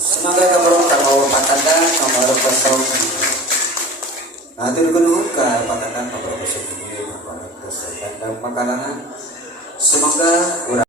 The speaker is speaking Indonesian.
Semoga kabarong kakawa patanda kabarong pasong. Natin ko ka patanda kabarong pasong. Kabarong pasong. Dan makanan semoga